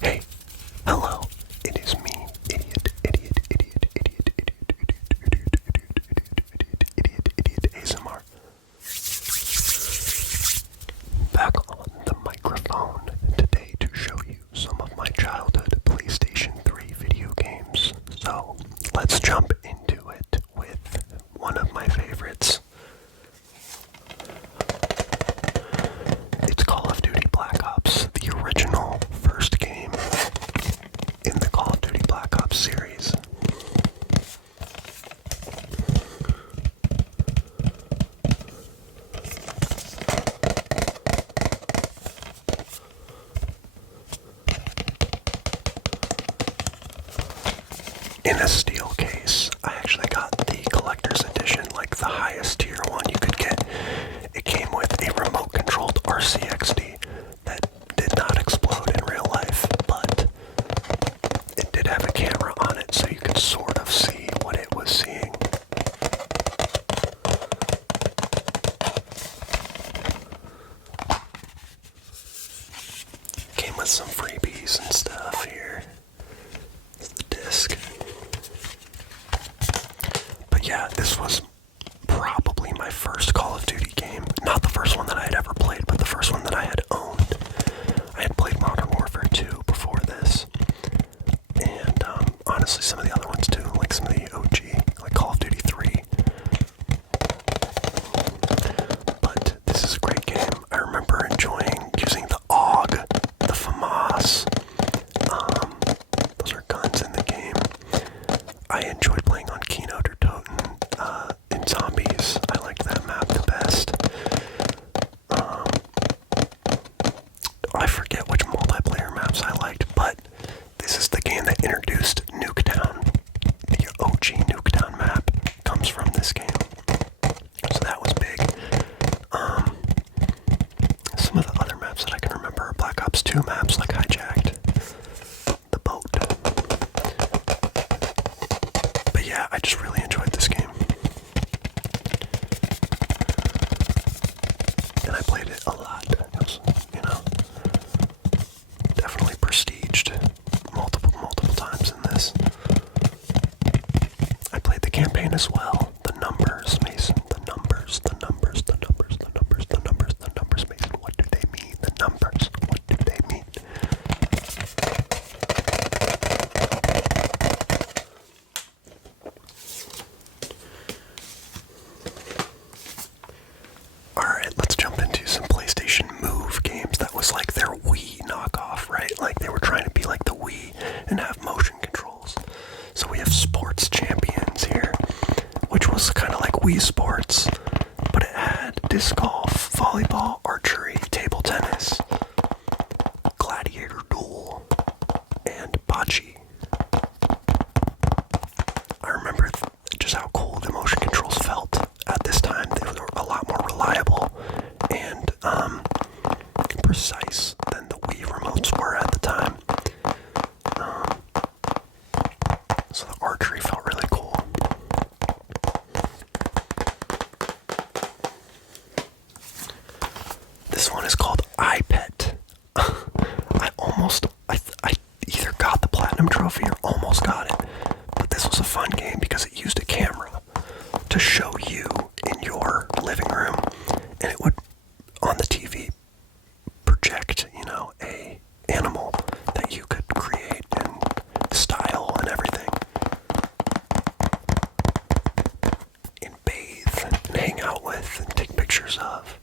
Hey, hello, it is me, idiot, ASMR. Back on the microphone today to show you some of my childhood PlayStation 3 video games. So, let's jump into it with one of my favorites. It's Call of Duty Black Ops, the original first game in the Call of Duty Black Ops series. In a steel case. I actually got the collector's edition, like the highest tier one you could get. It came with a remote controlled RCXD that did not explode in real life, but it did have a camera on it so you could sort of see what it was seeing. Came with some freebies and stuff here. It's the disc. But yeah, this was probably my first Call of Duty game. Not the first one that I had ever played, but the first one that I had owned. I had played Modern Warfare 2 before this. And honestly, some of the other ones too, like some of the OG, like Call of Duty 3. But this is a great game. I remember enjoying using the AUG, the FAMAS. Those are guns in the game. I enjoyed playing on Keynote or Toten in Zombies. I liked that map the best. I forget which multiplayer maps I liked, but this is the game that introduced Nuketown. The OG Nuketown map comes from this game. So that was big. Some of the other maps that I can remember are Black Ops 2 maps, like Hijacked, the boat. But yeah, I just really enjoyed this game. And I played it a lot. It was, definitely prestiged multiple times in this. I played the campaign as well. The numbers, Mason. The numbers, Mason. What do they mean? The numbers. What do they mean? Alright, let's jump into some PlayStation Move games. That was like their Wii knockoff, right? Like they were trying to be like the Wii and have motion controls. So we have Sports Champions here, which was kind of like Wii Sports, but it had disc golf, volleyball, archery, table tennis, gladiator duel, and bocce. I remember just how cool the motion controls felt at this time. They were a lot more reliable and precise than the Wii remotes were at the time. So the archery felt really cool. This one is called iPet. I either got the platinum trophy or almost got it. But this was a fun game because it used a camera to show you in your living room, and it would, on the TV, project, a animal that you could create and style and everything. And bathe and hang out with and take pictures of.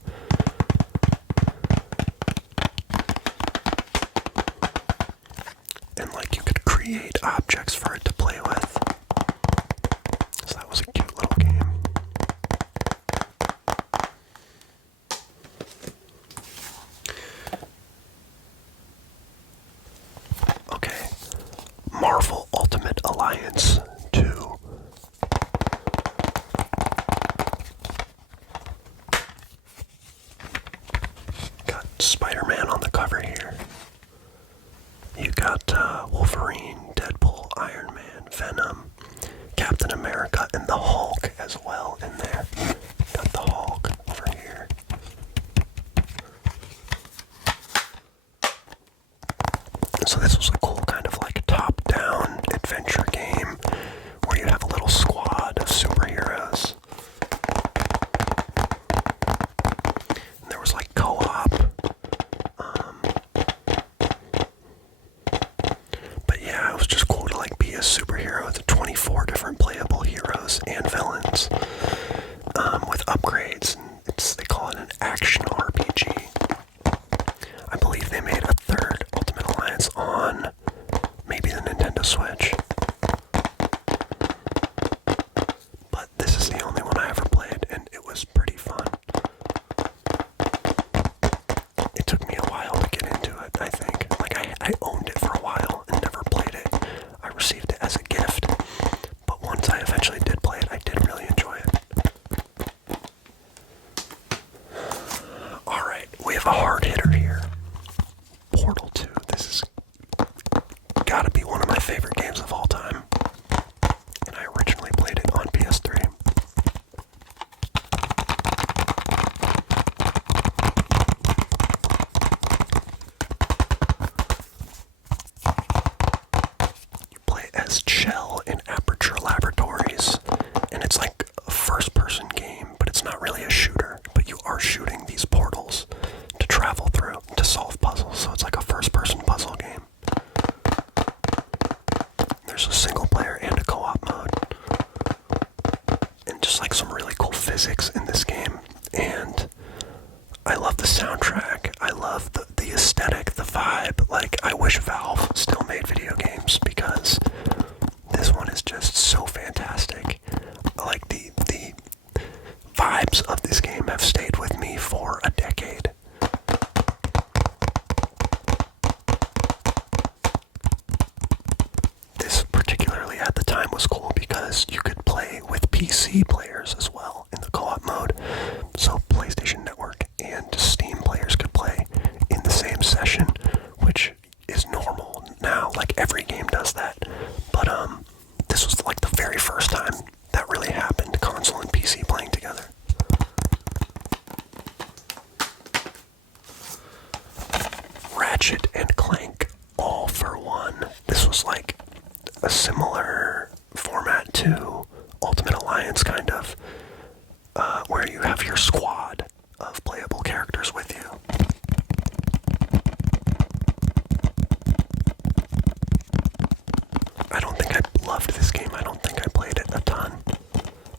And like you could create objects for it to play with. So that was a cute little game. Okay, Marvel Ultimate Alliance 2. Got Spider-Man on the cover here. You got Wolverine, Deadpool, Iron Man, Venom, Captain America, and the Hulk as well in there. Got the Hulk over here. So this was a cool kind of like top-down adventure game where you have a little squad of superheroes. And there was like co-op. But yeah, it was just cool to like be a superhero with 24 different playable heroes and villains with upgrades. And they call it an action RPG. I believe they made a third Ultimate Alliance on maybe the Nintendo Switch. But this is the only one I ever played, and it was pretty fun. It took me a while to get into it, I think. Like, I owned it for a while and never played it. I received it as a gift. But once I eventually did play it, I did really enjoy it. Alright, we have a hard hitter here. Portal 2. This is gotta be one of my favorite games of all time. And I originally played it on PS3. You play as Chell in Aperture Laboratories, and it's like a first-person game, but it's not really a shooter, but you are shooting these portals to travel through, to solve puzzles, so it's like a first-person puzzle game. There's a single player and a co-op mode. And just like some really cool physics in this game. And I love the soundtrack. I love the aesthetic, the vibe. Like, I wish Valve still made video games because this one is just so fantastic. Like, the vibes of this game have stayed with me for a decade. This particularly at the time was cool because you could play with PC players as well in the co-op mode. So PlayStation Network and Steam players could play in the same session, which is normal now. Like, every game does that. But this was like the very first time that really happened, console and PC playing together. Ratchet and Clank, All for One. This was like a similar format to Ultimate Alliance, kind of, where you have your squad of playable characters with you. I don't think I loved this game. I don't think I played it a ton.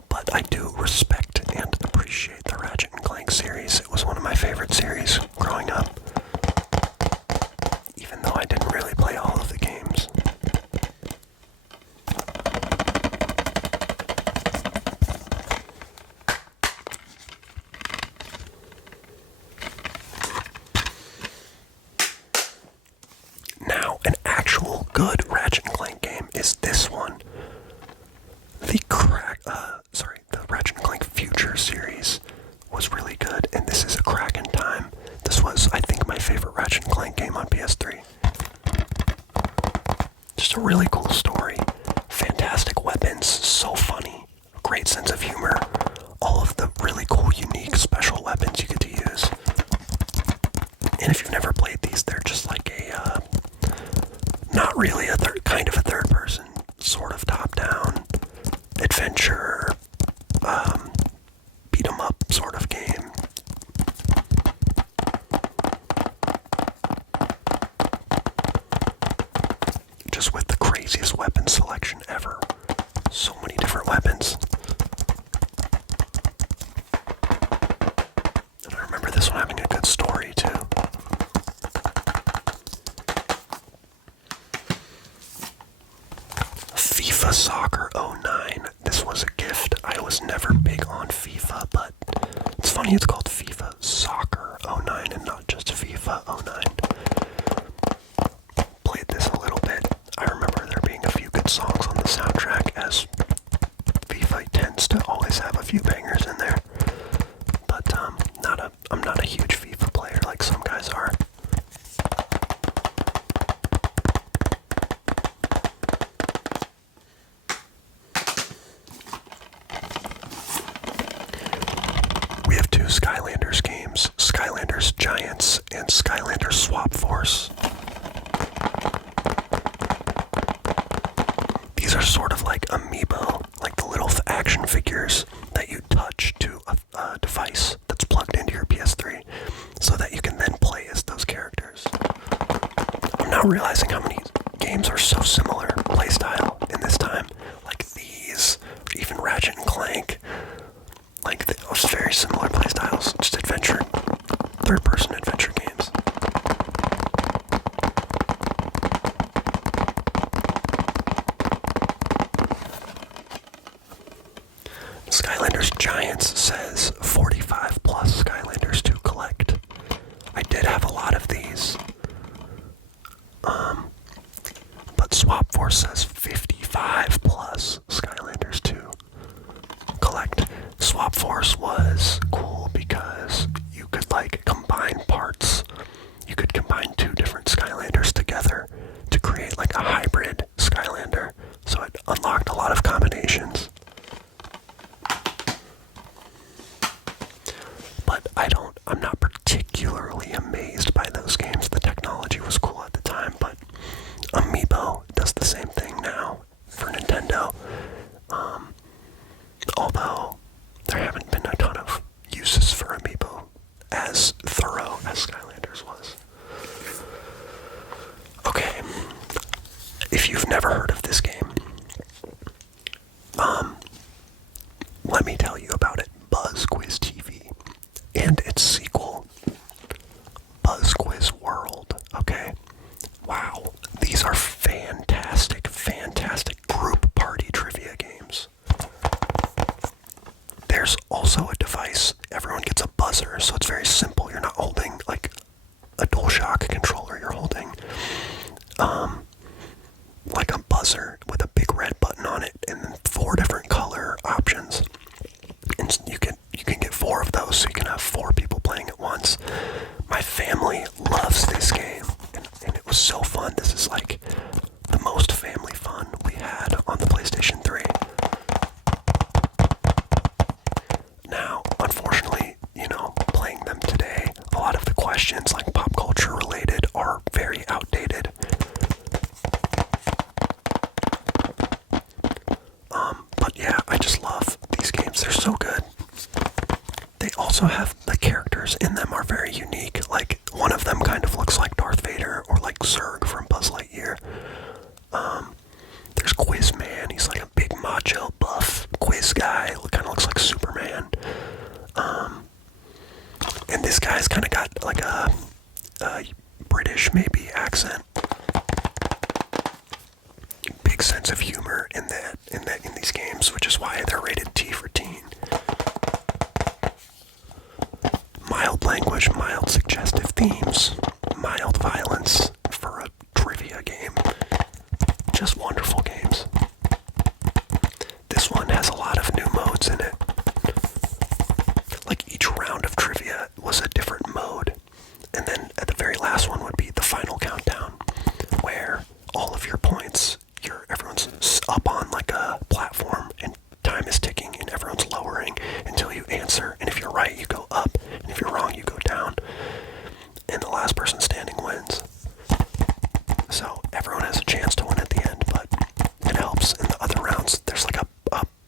But I do respect and appreciate the Ratchet and Clank series. It was one of my favorite series growing up, even though I didn't really play all of the games. Now, an actual good Ratchet and Clank game is this one. The Ratchet and Clank Future series was really good, and this is a crack in time. This was, I think, my favorite Ratchet and Clank game on PS3. Just a really cool story, fantastic weapons, so funny, great sense of humor, all of the really cool, unique, special weapons you get to use. And if you've never played these, they're just like a, not really a kind of a third person, sort of top-down adventure, beat 'em up sort of game. Just with the craziest weapon selection ever. So many different weapons. And I remember this one having a good story too. FIFA Soccer 09. This was a gift. I was never big on FIFA, but it's funny it's called FIFA Soccer 09 and not just FIFA 09. Played this a little bit. I remember there being a few good songs on the soundtrack, as FIFA tends to always have a few bangers in there. But I'm not a huge FIFA player like some guys are. We have two Skylanders games, Skylanders Giants and Skylanders Swap Force. sort of like amiibo, like the little action figures that you touch to a device that's plugged into your PS3 so that you can then play as those characters. I'm now realizing how many games are so similar playstyle in this time. Like these, or even Ratchet and Clank. Like those very similar playstyles, just adventure, third-person adventure games. Skylanders Giants says 45 plus Skylanders to collect. I did have a lot of these. But Swap Force says 55 plus Skylanders to collect. Swap Force was cool because you could like combine parts. You could combine two different Skylanders together to create like a hybrid Skylander. So it unlocked a lot of combinations. But I'm not particularly amazed by those games. The technology was cool at the time, but Amiibo does the same thing now for Nintendo. Although there haven't been a ton of uses for Amiibo as thorough as Skylanders was. Okay, if you've never heard of this game, let me tell you about it. Buzz Quiz TV and its sequel, Buzz Quiz World. Okay, wow, these are fantastic, fantastic group party trivia games. There's also a device, everyone gets a buzzer, so it's very simple. You're not holding like a DualShock controller, you're holding like a buzzer with a big red button on it and then 4 different color options. And you can get 4 of those, so you can have 4 people playing at once. My family loves this game, and it was so fun. This is like the most family fun we had on the PlayStation 3. Now, unfortunately, playing them today, a lot of the questions, like pop culture related, are very outdated. But yeah, I just love these games. They're so good. They also have, the characters in them are very unique. Like, one of them kind of looks like Darth Vader or like Zurg from Buzz Lightyear. There's Quizman. He's like a big macho buff quiz guy. Kind of looks like Superman. And this guy's kind of got like a British maybe accent. Big sense of humor in these games, which is why they're rated T for teen. Mild language, mild suggestive themes, mild violence for a trivia game. Just wonderful games. This one has a lot of new modes in it. Like each round of trivia was a different mode. And then at the very last one would be the final countdown, where all of your points, everyone's up on like a platform and time is ticking and everyone's lowering until you answer. And if you're right, you go up. And if you're wrong, you go down. And the last person standing wins. So everyone has a chance to win at the end, but it helps in the other rounds. There's like a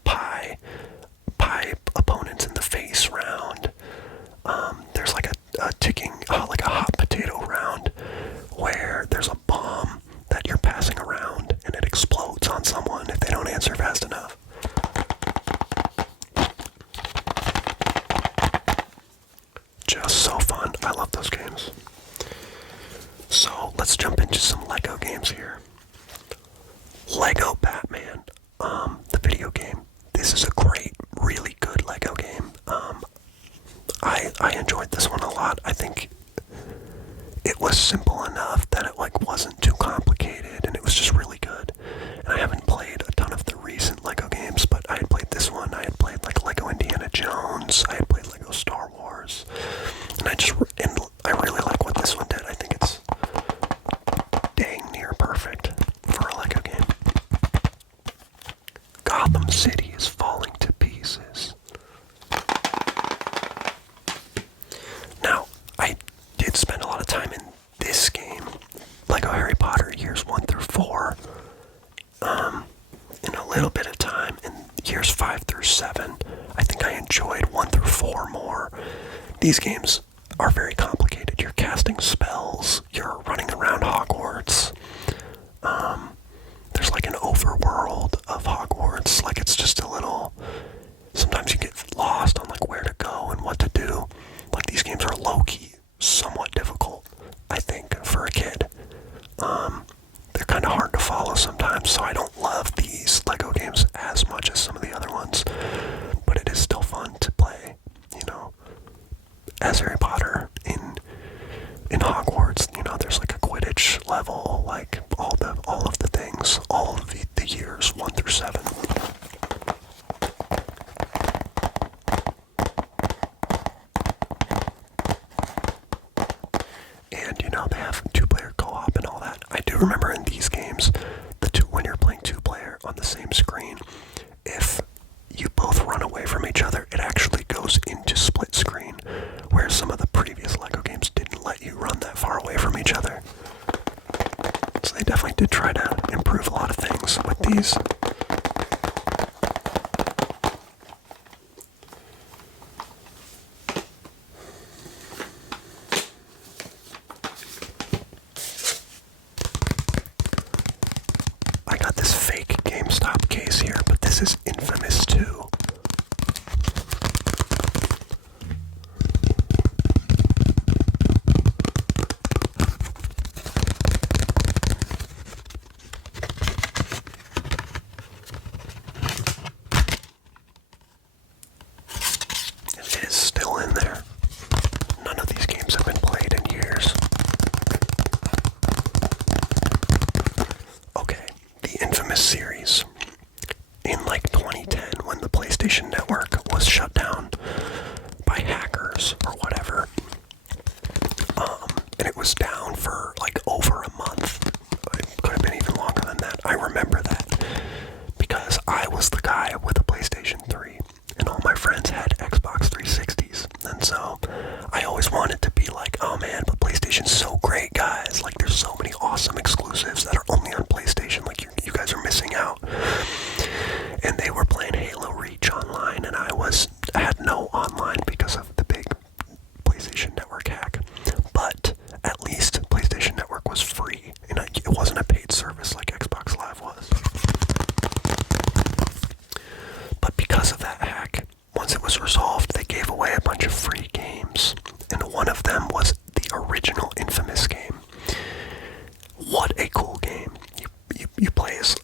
pie opponents in the face round. There's like a ticking, like a hot potato round, where there's a bomb that you're passing around and it explodes on someone if they don't answer fast enough. Just so fun. I love those games. So let's jump into some Lego games here. Lego Batman, the video game. This is a great, really good Lego game. I enjoyed this one a lot. I think it was simple enough that it wasn't too complicated, and it was just really good. And I haven't played a ton of the recent Lego games, but I had played this one. I had played like Lego Indiana Jones. I had played Lego Star Wars, and I really like what this one did. I think it's dang near perfect for a Lego game. Gotham City is falling to pieces. Now, I did spend a lot of time in this game, Lego Harry Potter little bit of time in years 5 through 7. I think I enjoyed 1 through 4 more. These games are very complicated. You're casting spells, you're running around Hogwarts. There's like an overworld of Hogwarts. Like, it's just a little... Sometimes you get lost on like where to go and what to do. Like, these games are low-key somewhat difficult, I think, for a kid. They're kind of hard to follow sometimes, so I don't love these LEGO games as much as some of the other ones. But it is still fun to play, you know, as Harry Potter in Hogwarts. You know, there's like a Quidditch level, like all of the things, all of the years 1 through 7. And you know, they have 2-player co-op and all that. I do remember in these games, when you're playing 2-player on the same screen, if you both run away from each other, it actually goes into split screen, whereas some of the previous LEGO games didn't let you run that far away from each other. So they definitely did try to improve a lot of things with these. I got this fake GameStop case here, but this is Infamous 2. It is still in there. None of these games have been played in years. Okay, the Infamous series. In like 2010, when the PlayStation Network was shut down by hackers or whatever, and it was down for like over a month. It could have been even longer than that. I remember that because I was the guy with a PlayStation 3 and all my friends had Xbox 360s. And so I always wanted to be like, oh man, but PlayStation's so great, guys. Like, there's so many awesome exclusives that are only on PlayStation. Like, you guys are missing out. And they were playing Halo Reach online, and I had no online because of the big PlayStation Network hack. But at least PlayStation Network was free, and it wasn't a paid service like Xbox Live was. But because of that hack, once it was resolved, they gave away a bunch of free games, and one of them was the original Infamous game. What a cool game. You play as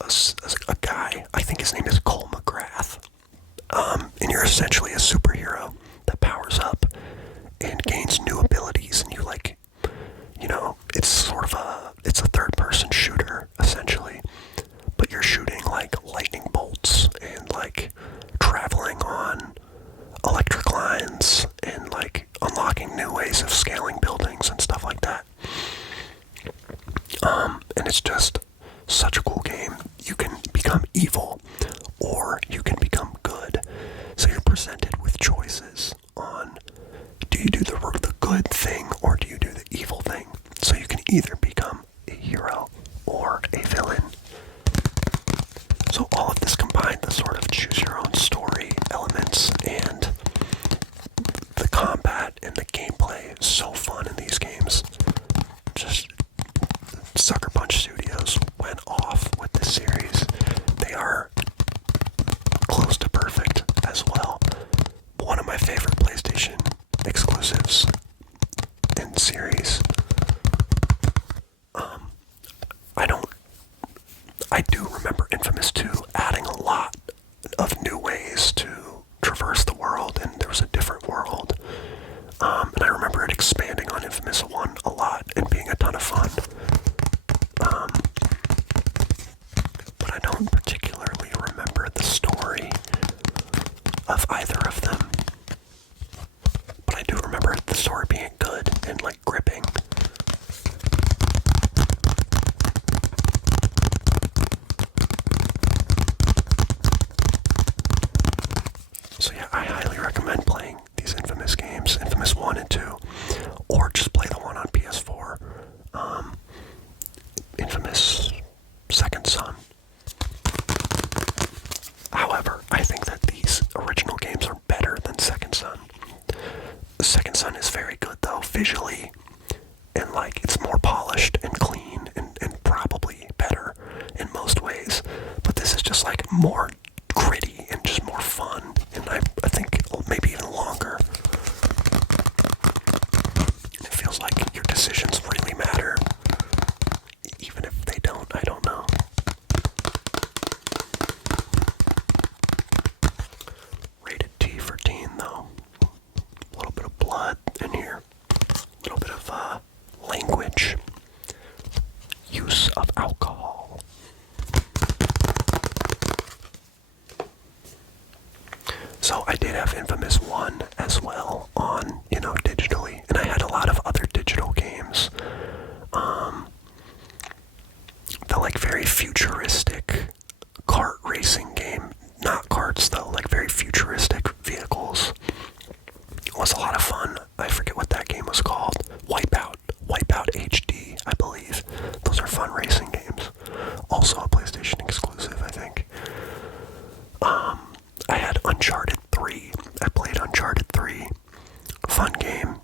a guy, I think his name is Cole McGrath, and you're essentially a superhero that powers up and gains new abilities, and you like, you know, it's a third-person shooter, essentially, but you're shooting like lightning bolts and like traveling on electric lines and like unlocking new ways of scaling buildings and stuff like that. And it's just such a cool game. You can become evil or you can become good. So you're presented with choices on, do you do the good thing or do you do the evil thing? So you can either become a hero or a villain. So all of this combined, the sort of choose your own story elements and the combat and the gameplay is so fun in these games. Just Sucker Punch Studios went off with this series. They are close to perfect as well. One of my favorite PlayStation exclusives in series. I do remember Infamous 2 adding a lot of new ways to traverse the world, and there was a different world. And I remember it expanding on Infamous 1 a lot and being a ton of fun. But I don't particularly remember the story of either of them. But I do remember the story being good and like gripping. So yeah, I highly recommend playing these Infamous games, Infamous 1 and 2, or just play the one on PS4, Infamous Second Son. just like more gritty and just more fun, and I think maybe even longer. It feels like your decisions really matter, even if they don't. I don't know. Rated T for teen, though. A little bit of blood in here. A little bit of language. Use of alcohol. So I did have Infamous 1 as well on, digitally. And I had a lot of other digital games. The like very futuristic kart racing game. Not karts though, like very futuristic vehicles. It was a lot of fun. I forget what that game was called. Wipeout HD, I believe. Those are fun racing games. Also a PlayStation exclusive, I think. I had Uncharted 3. I played Uncharted 3. Fun game,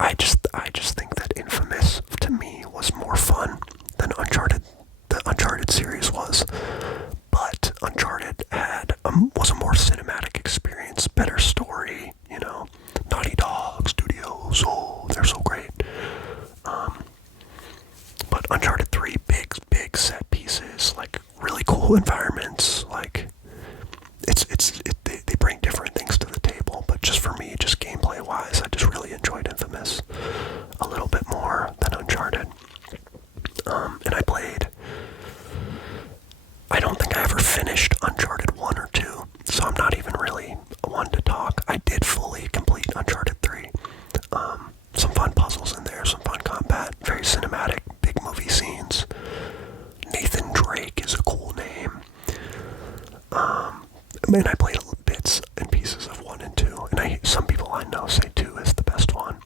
I just think that Infamous, to me, was more fun than Uncharted. The Uncharted series was. But Uncharted was a more cinematic experience, better story, Naughty Dog Studios, they're so great. But Uncharted 3, big set pieces, like really cool environments, like they bring different things to the table. But just for me, just gameplay wise, I just really enjoyed Infamous a little bit more than Uncharted. And I don't think I ever finished Uncharted 1 or 2, so I'm not even really one to talk. I did fully complete Uncharted 3. Some fun puzzles in there, some fun combat, very cinematic, big movie scenes. Nathan Drake is a cool name. I played bits and pieces of 1 and 2, and some people I know say 2 is the best one.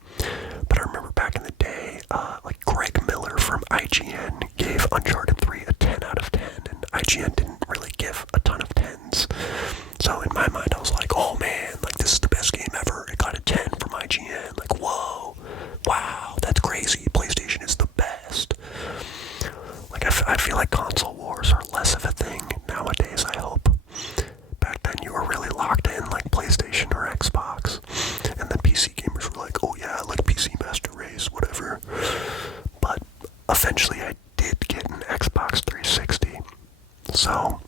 But I remember back in the day, like Greg Miller from IGN gave Uncharted 3 a 10 out of 10, and IGN didn't really give a ton of 10s. So in my mind, I was like, oh man, like this is the best game ever. It got a 10 from IGN. Like, whoa, wow, that's crazy. PlayStation is the best. Like, I feel like console wars are less of a thing nowadays, I hope. Back then, you were really locked in, like PlayStation or Xbox. And then PC gamers were like, oh yeah, I like PC Master Race, whatever. But eventually, I did get an Xbox 360. So,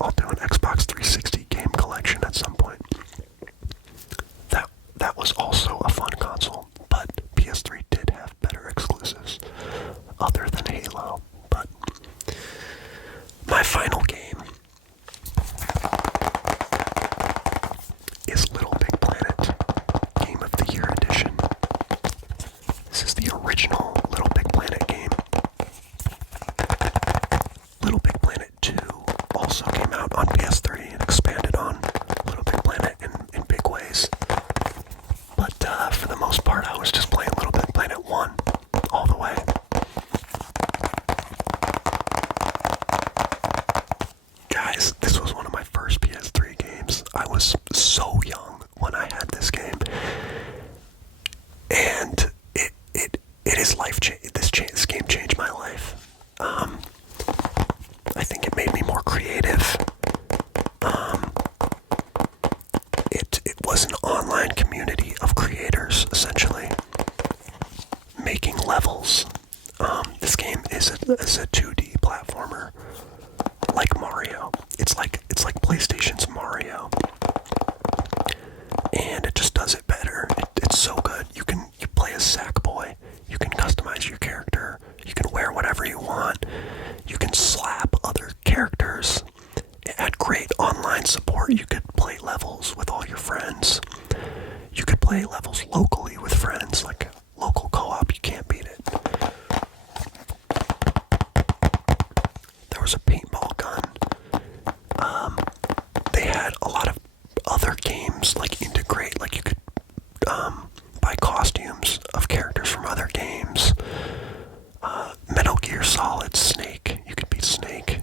I'll do an Xbox 360 game collection at some point. That was also a fun console, but PS3 did have better exclusives, other than Halo. But my final game is Little Big Planet, Game of the Year edition. This is the original Little Big Planet game. Little Big Planet 2 also came out on PS3 and expanded on Little Big Planet in big ways. But for the most part, I was just playing Little Big Planet 1 all the way. Guys, this was one of my first PS3 games. I was so young when I had this game. And it is life-changing. This game changed my life. I think it made me more creative. It was an online community of creators, essentially, making levels. This game is a 2D platformer, like Mario. It's like PlayStation's Mario, and it just does it better. It's so good. You play as Sackboy. You can customize your character. You can wear whatever you want. You can slap other characters. It had great online support. You could play levels with all your friends. You could play levels locally with friends, like local co-op. You can't beat it. There was a paintball gun. They had a lot of other games like integrate, like you could buy costumes of characters from other games. Metal Gear Solid Snake, you could be Snake.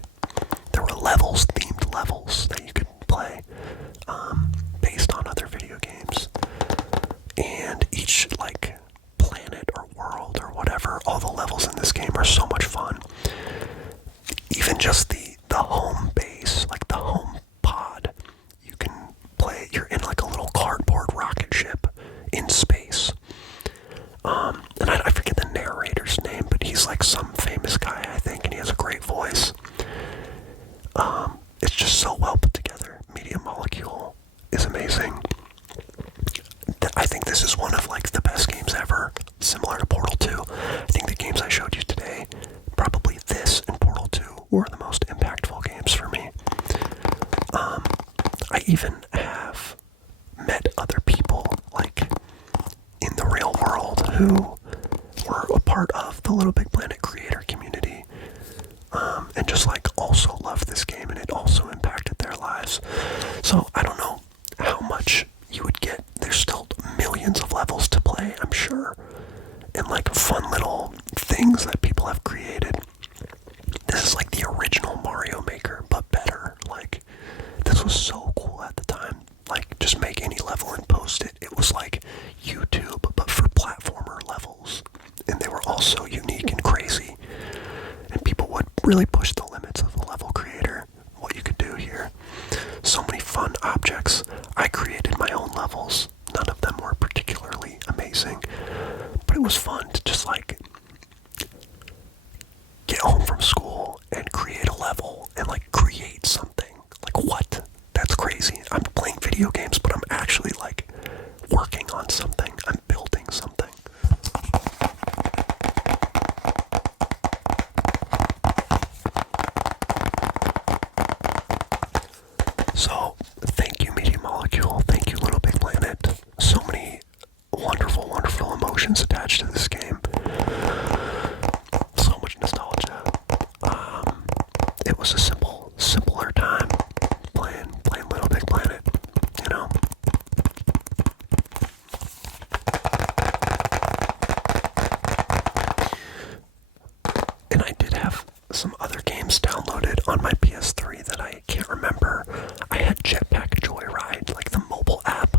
There were levels, themed levels that you could play based on other video games. And each like planet or world or whatever, all the levels in this game are so much fun. Even just the home were the most impactful games for me. I even have met other people, like, in the real world who were a part of the Little Big Planet creator community, and just, like, also loved this game, and it also impacted their lives. So, I don't know how much you would get. There's still millions of levels to play, I'm sure, and, like, fun little things that people have created. This is like the original Mario Maker, but better. Like, this was so cool at the time. Like, just make any level and post it. It was like YouTube, but for platformer levels. And they were all so unique and crazy. And people would really push the limits of the level creator, what you could do here. So many fun objects. I created my own levels. None of them were particularly amazing. But it was fun to just, like, get home from school and create a level and, like, create something. Like, what? That's crazy. I'm playing video games, but I'm actually, like, working on something. I'm building something. So, thank you, Media Molecule. Thank you, Little Big Planet. So many wonderful, wonderful emotions attached to this game. So much nostalgia. It was a simpler time playing Little Big Planet, you know? And I did have some other games downloaded on my PS3 that I can't remember. I had Jetpack Joyride, like the mobile app,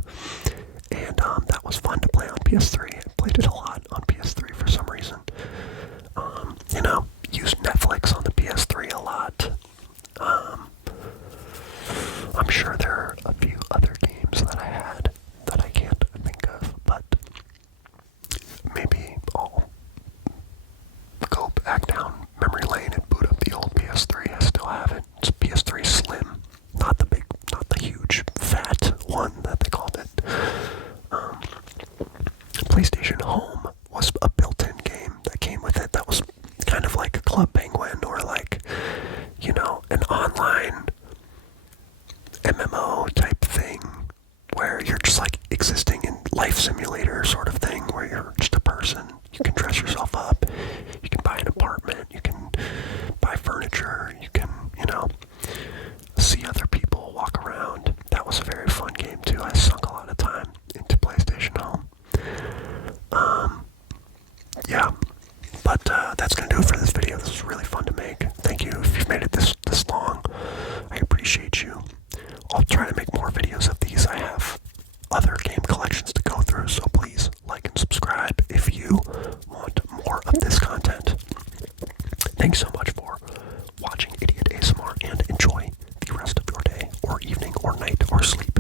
and that was fun to play on PS3. I played it a lot on PS3 for some reason. You know, used Netflix on the PS3 a lot. I'm sure there are a few other games that I had that I can't think of, but maybe I'll go back down memory lane and boot up the old PS3. I still have it. It's a PS3 Slim, not the huge fat one that they called it. PlayStation Home was a built-in game that came with it that was kind of like a Club Penguin, or like, you know, an online MMO type thing where you're just like existing in life simulator sort of thing, where you're just a person. You can dress yourself up, you can buy an apartment, you can buy furniture, you can, you know, see other people walk around. That was a very fun game too. I sunk a lot of time into PlayStation Home. Yeah, but that's gonna do it for this video. This was really fun to make. Thank you if you've made it this long. I appreciate you. I'll try to make more videos of these. I have other game collections to go through, so please like and subscribe if you want more of this content. Thanks so much for watching Idiot ASMR, and enjoy the rest of your day, or evening, or night, or sleep.